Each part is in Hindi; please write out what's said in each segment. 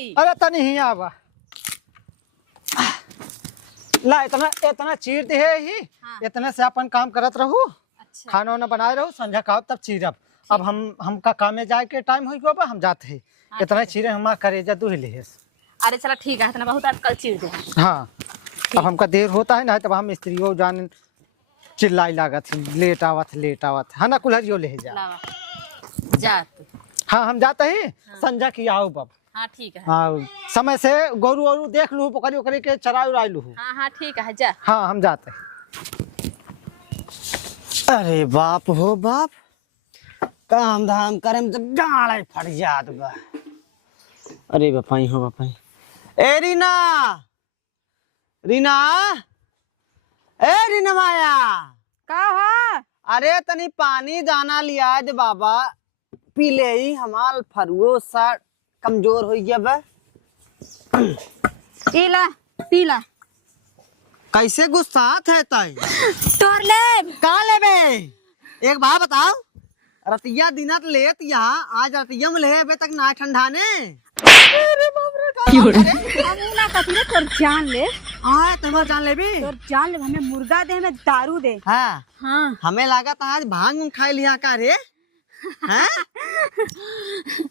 जी। अरे तनी ही आवा ला इतना इतना चीर दे ही। हाँ। इतने से अपन काम करत रहू। अच्छा। खाना वाना बनाए रहू संझा खाओ तब चीरब। अब हमका काम में जाए के टाइम हो गया हम जाते हैं। हाँ, इतना ठीक है। चीरे हम करे जा दूह ले। अरे चला ठीक है, इतना बहुत आजकल चीर दे। हाँ अब हमका देर होता है ना तब हम स्त्रियों जान चिल्लाई लागत लेट आवत है ना कुल्हरियो ले जा। लावा जा तू। हाँ हम जाते ही संझा की आओ बब। हाँ ठीक है। हाँ समय से गोरू वोरू देख लू पकड़ी उकड़ी के चरा उराई लू। हाँ हाँ ठीक है जा। हाँ हम जाते हैं। अरे बाप हो बाप काम धाम करे में तो गाड़े फट जात बा। अरे बापाई हो बापाई ए रीना रीना ए रीना माया का हो? अरे तनी पानी दाना लिया दे बाबा पी ले ही हमार फरुओ सा कमजोर हो गया बा। पीला पीला। कैसे गुस्सात है तय तोर ले का लेबे एक बात बताओ रतिया दिनत लेत यहाँ आज रतिया में ले तक ना ठंडा ने। अरे बाप रे का हम ना कथी रे तोर जान ले। हां तुम्हार जान लेबी तोर जान ले हमें मुर्गा दे हमें दारू दे। हां हाँ हमें लागत आज भांग खाई लिया का रे हैं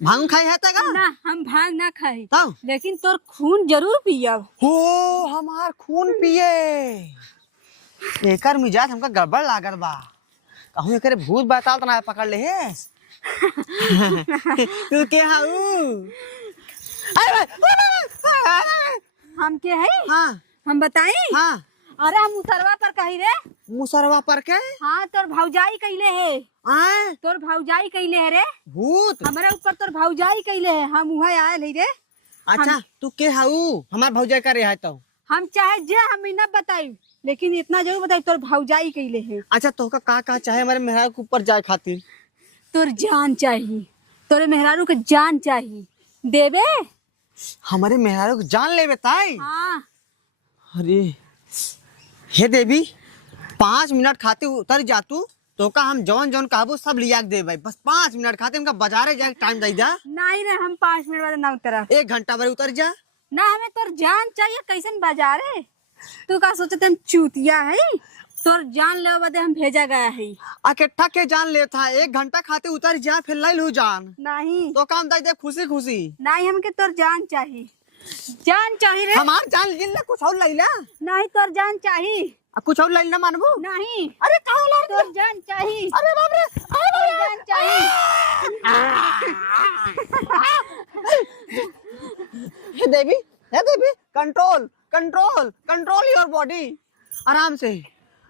भांग खाई है तका ना हम भांग ना खाई तब लेकिन तोर खून जरूर पियब। हो हमार खून पिए एकर मिजाज हमका गड़बड़ लागत बा कहूं एकरे भूत बैताल तना पकड़ ले है। तू के हाउ हम के है हाँ हम बताई। हाँ अरे हम मुसरवा पर कही रे। मुसरवा पर के हाँ तोर भौजाई कइले है। आए तोर भौजाई कइले है रे। भूत हमारे ऊपर तोर भौजाई कइले है हम उहाँ आयल है रे। अच्छा तू के हाउ हमार भौजाई करे है तो हम चाहे जे हम ना बताई लेकिन इतना जरूर बताई तोर भौजाई कइले है। अच्छा तो का चाहे हमारे मेहरारू के ऊपर जाए खातिर तोर जान चाहिए तोरे मेहरारू के जान चाहिए देबे। हमारे मेहरारू को जान ले बताई। हाँ अरे हे देवी 5 मिनट खाते उतर जा तू तो का हम जौन जौन कहबो सब लिया के देबे बस 5 मिनट खाते हमका बाजारे जाए टाइम दे जा। नहीं रे हम 5 मिनट बाद ना उतरा 1 घंटा बाद उतर जा ना हमें तोर जान चाहिए कैसन बाजार है। तू का सोचते हम चूतिया है तोर जान ले बदे हम भेजा गया है। अकेठा के जान ले था 1 घंटा खाते उतर जा फिर ले लू जान नहीं तो काम दे खुशी खुशी नहीं हमके तोर जान चाहिए रे। हमार जान लेकिन ना कुछ और लैला नहीं तोर जान चाहिए कुछ और लैला मानबू नहीं। अरे का होला तोर जान चाहिए। अरे बाप रे तोर जान चाहिए। हे देवी control control control your body आराम से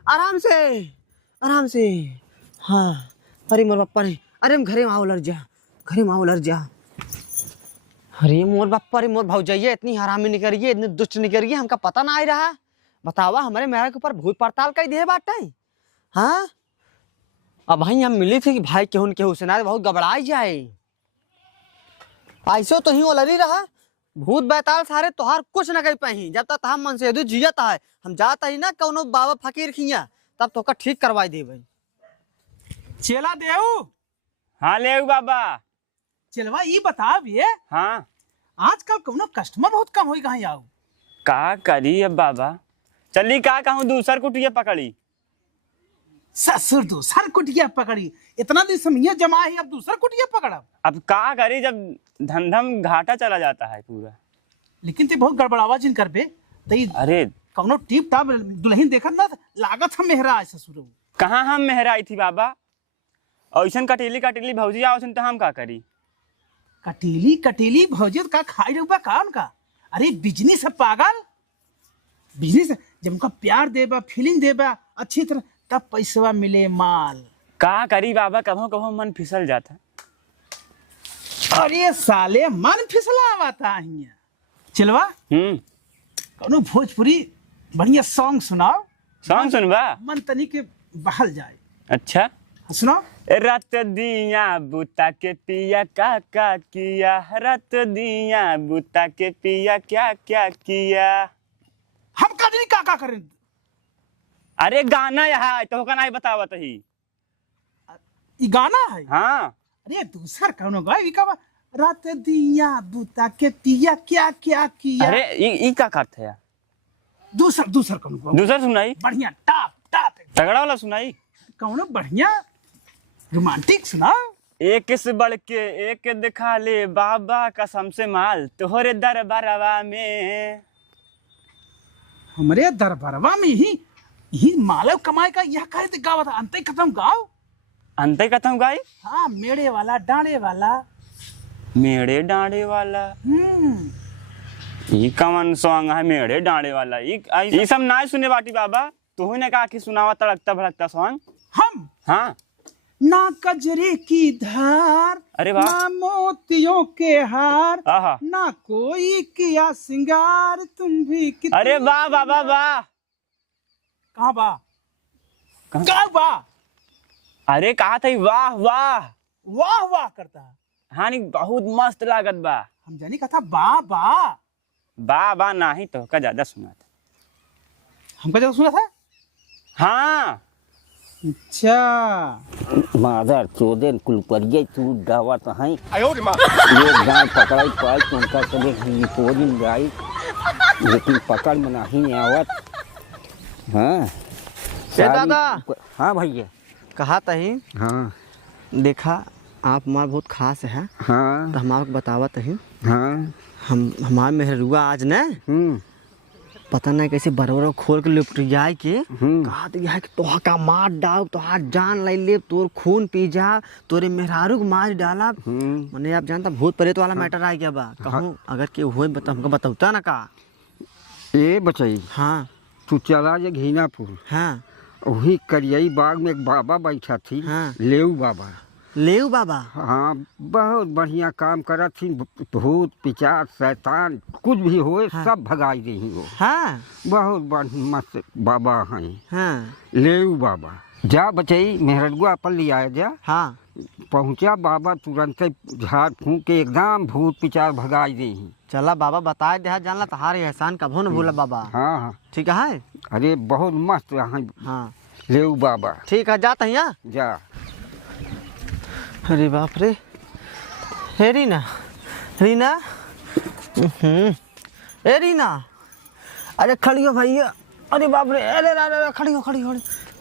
आराम से आराम से। हाँ अरे मोर बापा रे अरे घरे में आओ लड़ जा घरे में आओ लड़ जा। अरे मोर बापा रे मोर भौजाइया इतनी हरामी निकल रही है इतनी दुष्ट निकल रही है हमका पता ना आ रहा। बतावा हमारे मेहरा के ऊपर भूत पड़ताल कई दे बाटे। हाँ अब भाई हम मिली थी कि भाई केहू केहू से ना बहुत घबराई जाए ऐसो तो ही वो लड़ी रहा भूत बैताल सारे तोहार कुछ न कर पाही जब तक हम मन से यदि जियता है हम जाता ही ना कौनो बाबा फकीर खिया तब तो का ठीक करवाई दे भाई। चेला देऊ हाँ ले बाबा। चलवा ये बताब ये हाँ आजकल कौनो कस्टमर बहुत कम होई कहाँ आऊ का करी अब बाबा चली का कहूँ दूसर कुटिया पकड़ी ससुर दूसर कुटिया पकड़ी इतना दिन समझिए जमा है अब दूसर कुटिया पकड़ब। अब का करी जब धंधम घाटा चला जाता है पूरा। लेकिन ते बहुत गड़बड़ावा जिन करबे तई अरे कौनो टिप टाप दुल्हन देखत ना लागत हम मेहरा है ससुर कहाँ हम मेहराई थी बाबा ऐसन कटेली कटेली भौजी आओ तो हम का करी। कटीली कटीली भौजी का खाई रुपा का उनका। अरे बिजनेस है पागल बिजनेस जब उनका प्यार देबा फीलिंग देबा अच्छी तरह तब पैसा मिले माल। का करी बाबा कभो कभो मन फिसल जाता। अरे साले मन फिसला आता है चलवा कौनो भोजपुरी बढ़िया सॉन्ग सुनाओ। सॉन्ग सुनबा मन तनी के बहल जाए। अच्छा सुनाओ। रत दिया बुता के पिया का किया रत दिया बुता के पिया क्या क्या किया। हम कदरी का करें। अरे गाना यहाँ तो का नहीं बतावत ही ई गाना है। हाँ अरे दूसर कौनो गाय का रात दिया बुता के पिया क्या क्या किया। अरे ई का करते यार? दूसर कौन दूसरा सुनाई, बढ़िया टाप टाप तगड़ा वाला सुनाई। कौन बढ़िया रोमांटिक सुना। एक से बढ़ के एक दिखा ले बाबा कसम से माल तोहरे दरबारवा में। हमारे दरबारवा में ही मालव कमाए का यह करे तो गावा था अंत खत्म गाओ। अंत खत्म गाई। हाँ मेड़े वाला डांडे वाला मेड़े डांडे वाला। ई कौन सॉन्ग है मेड़े डांडे वाला? ई सब ना सुने बाटी बाबा, तू ने कहा कि सुनावा तड़कता भड़कता सॉन्ग। हम हाँ ना कजरे की धार, अरे वाह, ना मोतियों के हार, आहा, ना कोई किया सिंगार, तुम भी कितनी। अरे वाह बाबा वाह। कहाँ बा? कहाँ? कहाँ बा? अरे कहा था वाह वाह वाह वाह करता। हाँ नहीं बहुत मस्त लागत बा। हम जानी कहा बा बा बा बा नहीं तो का ज्यादा सुना था। हमका जब सुना था। हाँ अच्छा माधर चोदन कुल परिये तू गावत हैं। ये गाय पकड़ाई पाई तो उनका कभी रिपोर्टिंग गाई, लेकिन पकड़ में नहीं आवत। हाँ दादा। हाँ भैया। कहा तही हाँ देखा आप हमारे बहुत खास है, हाँ तो हम आपको बतावत ही। हाँ हम हमारे मेहरुआ आज न पता नहीं कैसे बरबर खोल के लिपट जाए के कहा तो यह तोहा का मार डाल, तोहार जान लाई ले, तोर खून पी जा, तोरे मेहरारू को मार डाला। मैंने आप जानता भूत प्रेत वाला मैटर आ गया बा। कहूँ अगर के हुए बता हमको बताता ना का। ए बचई हाँ तू चला जे घीनापुर। हाँ वही करियाई बाग में एक बाबा बैठा थी। हाँ। लेऊ बाबा। लेऊ बाबा। हाँ बहुत बढ़िया काम करत थी। भूत पिचार शैतान कुछ भी होए सब भगाई रही वो। हाँ बहुत बढ़िया मस्त बाबा हैं। हाँ लेऊ बाबा। जा बचई मेहरगुआ अपन ले आया जा। हाँ पहुँचा बाबा तुरंत झाड़ फूंक के एकदम भूत पिचार भगाई रही। चला बाबा बताए दे जानला तुम्हारे एहसान कभो न भूला बाबा। हाँ हाँ ठीक है। अरे बहुत मस्त यहाँ हाँ लेऊ बाबा। ठीक है जाता है यहाँ। जा। अरे बाप रे। हे रीना रीना ए रीना अरे खड़ी हो भैया। अरे बाप रे अरे अरे खड़ी हो खड़ी हो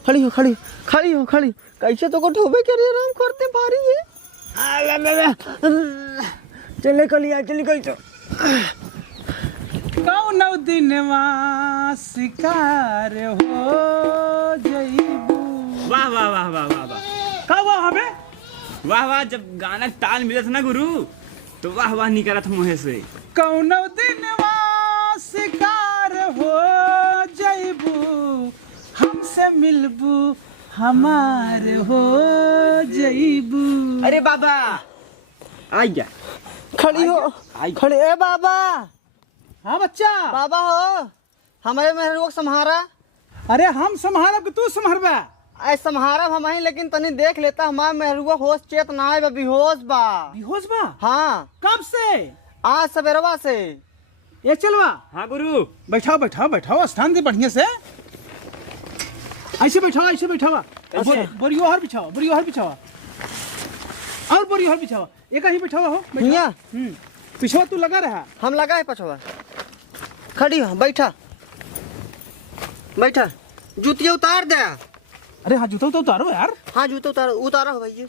खड़ी हो खड़ी खड़ी हो खड़ी। कैसे तो को ठोबे के रे आराम करते भारी है। चले कलिया चली गई तो कौन दिनवा शिकार हो जईबू। वाह वाह वाह वाह वाह वाह का वाह हमें वाह वाह। जब गाना ताल मिला था ना गुरु तो वाह वाह नहीं करा था मुँह से। कौन दिनवा शिकार हो जईबू, हमसे मिलबू हमार हो जईबू। अरे बाबा आई जा। खड़ी हो खड़ी। ए बाबा। हाँ बच्चा। बाबा हो हमारे मेहर को संहारा। अरे हम संभालब कि तू संभालबा? ऐ संहारब हम ही, लेकिन तनी देख लेता हमारे मेहरुआ होश चेत ना है, बेहोश बा। बेहोश बा? हाँ कब से? आज सवेरवा से। ये चलवा। हाँ गुरु। बैठाओ बैठाओ बैठाओ स्थान दे बढ़िया से। ऐसे बैठाओ ऐसे बैठाओ। बोरियो हर बिछाओ बोरियो हर बिछाओ और बोरियो हर बिछाओ। एक ही बैठाओ हो भैया। पिछवा तू लगा रहा। हम लगा है पछवा। खड़ी हो बैठा बैठा। जूतिया उतार दे। अरे हाँ जूता तो उतारो यार। हाँ जूता उतारो उतारा हो भैया।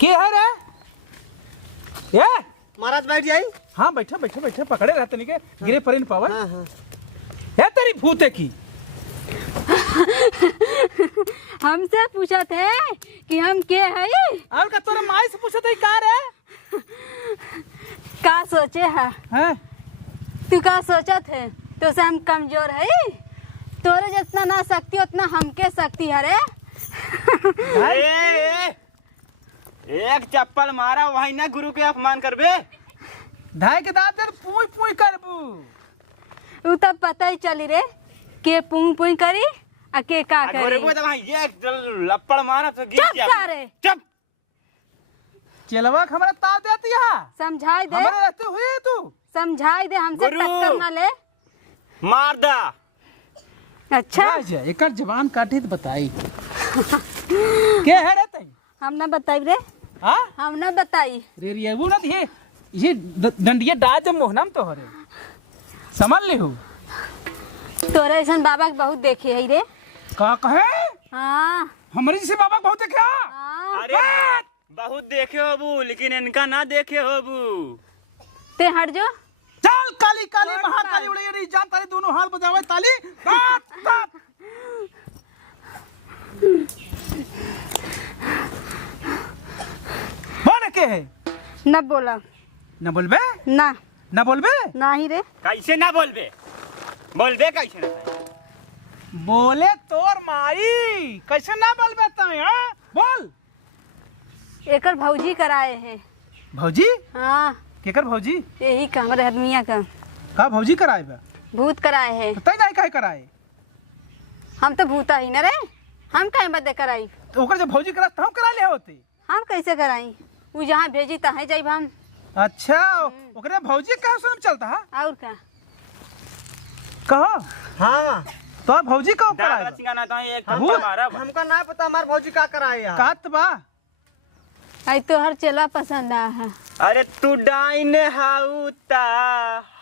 क्या है रे? ये महाराज बैठ जाई। हाँ बैठा बैठा बैठा पकड़े रहते नहीं के गिरे पर इन पावर। हाँ हाँ है तेरी भूते की। हमसे पूछा थे कि हम के है। और का तोरा माई से पूछा था का रे? का सोचे है? हैं? तू का सोचा थे? तो से हम कमजोर है? तोरे जितना ना शक्ति उतना हमके शक्ति है रे। एक चप्पल मारा वही ना गुरु के अपमान करबे। ढाई के दांत पूई पूई करबू। उ तब पता ही चली रे के पुई पुई करी आ के का करी। अरे वो तो वहाँ ये लपड़ मारा तो गिर चुप गया। सारे। चुप। चलवा हमारा ताव देती है। समझाई दे हमारे रहते हुए तू समझाई दे हमसे गुरु। टक्कर ना ले। मार दा। अच्छा एक जवान काटी तो बताई। क्या है रे तई? हम ना बताई रे। हाँ हम ना बताई। रे रेबू ना ये डंडिया डाल जब मोहनम तो हरे समझ ले हो। तोरे ऐसा बाबा के बहुत देखे है रे। का कहे हाँ हमारे जैसे बाबा बहुत देखा। हाँ। अरे बहुत देखे होबू लेकिन इनका ना देखे होबू। ते हट जो। चल काली काली महाकाली उड़े नहीं जान ताली दोनों हाथ बजावे ताली। काट, काट। बोले के है न बोला न बोलबे ना न बोलबे ना ही रे। कैसे ना बोलबे बोलबे कैसे ना। बोले तोर माई कैसे ना बोलबे तय हां बोल। एकर भौजी कराए हैं। भौजी हाँ केकर भौजी यही का हमारे आदमिया का भौजी कराए बा भूत कराए है। तय नहीं काहे कराए। हम तो भूता ही न रे। हम कहीं मत कराई। तो ओकर जब भौजी करा हम करा ले होते। हम कैसे कराई वो जहाँ भेजी तहाँ जाइब हम। अच्छा ओकरे भौजी कहाँ सुन चलता है और का कहो। हाँ तो भौजी का दादा कराए सिंगाना तो एक भूत? हमारा हमका ना पता हमार भौजी का कराए यार। कात बा। आई तो हर चला पसंद आ है। अरे तू डाइन हाउता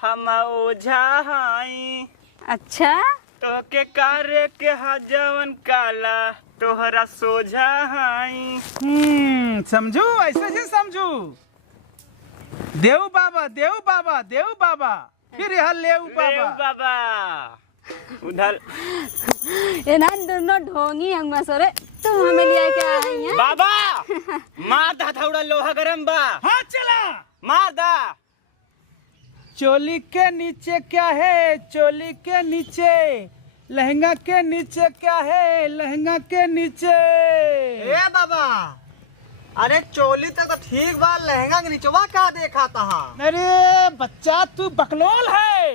हम ओझा हाई अच्छा तो के कार्य के हजवन काला तोहरा सोझा हाई। समझू ऐसे ही समझू। देव बाबा देव बाबा देव बाबा फिर यहाँ लेव देव बाबा। बाबा उधर ये ना दोनों ढोंगी हम सोरे तुम हमें ले के आई हैं। बाबा मार दा थोड़ा लोहा गरम बा। हाँ चला मार दा। चोली के नीचे क्या है चोली के नीचे लहंगा के नीचे क्या है लहंगा के नीचे। ए बाबा अरे चोली तक तो ठीक बा लहंगा के नीचवा क्या देखा था। अरे बच्चा तू बकलोल है।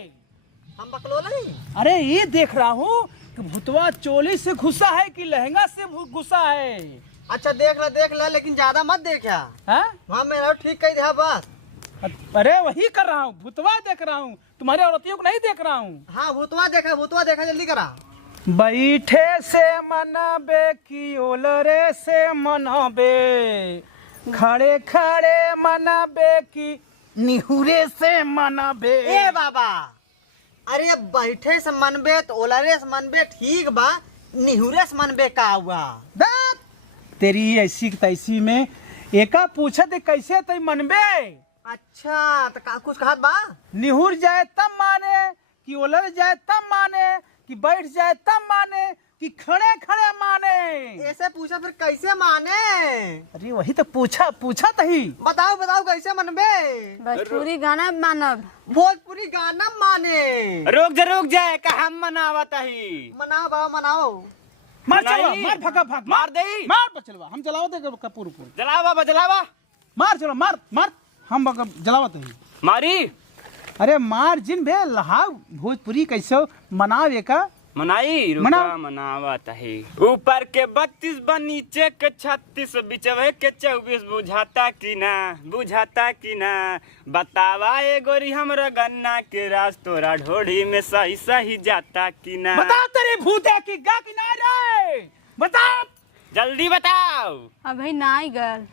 हम बकलोल नहीं। अरे ये देख रहा हूँ कि भुतवा चोली से घुसा है कि लहंगा से घुसा है। अच्छा देख ले लेकिन ज्यादा मत देखा। हाँ? हाँ मेरा ठीक कही दिया बस। अरे वही कर रहा हूँ भुतवा देख रहा हूँ तुम्हारे औरतियों को नहीं देख रहा हूँ। हाँ भूतवा देखा जल्दी करा। बैठे से मनाबे की ओलरे से मनाबे खड़े खड़े मनाबे की निहुरे से मनाबे। ए बाबा अरे बैठे से मनबे तो ओलरे से मनबे ठीक बा निहुरे से मनबे का हुआ। देख, तेरी ऐसी तैसी में एका पूछत कैसे तय मनबे। अच्छा तो कुछ कहा बा। निहुर जाए तब माने कि ओलर जाए तब माने कि बैठ जाए तब माने कि खड़े खड़े माने। ऐसे पूछा फिर कैसे माने। अरे वही तो पूछा तही। बताओ कैसे मनबे। भोजपुरी गाना मानब। भोजपुरी गाना माने। रुक जाए का हम मनावत ही। मनाओ बाबा मनाओ। मार नहीं। चलो मार भगा भाग मार दई। मार बचलवा हम जलावत है कपूर पूर। जला बाबा जलावा। मार चलो मार हम जलावत है। मारी अरे मार जिन बे लहाव भोजपुरी कैसे मनावे का मनाई रुका मनावत है। ऊपर के 32 बा नीचे के 36 बिचवे के 24 बुझाता कि ना बतावा ए गोरी हमरा गन्ना के रास तोरा ढोढ़ी में सही जाता कि ना। बता तेरे भूते की गा किनारे बता जल्दी बताओ। अब भाई ना आई गल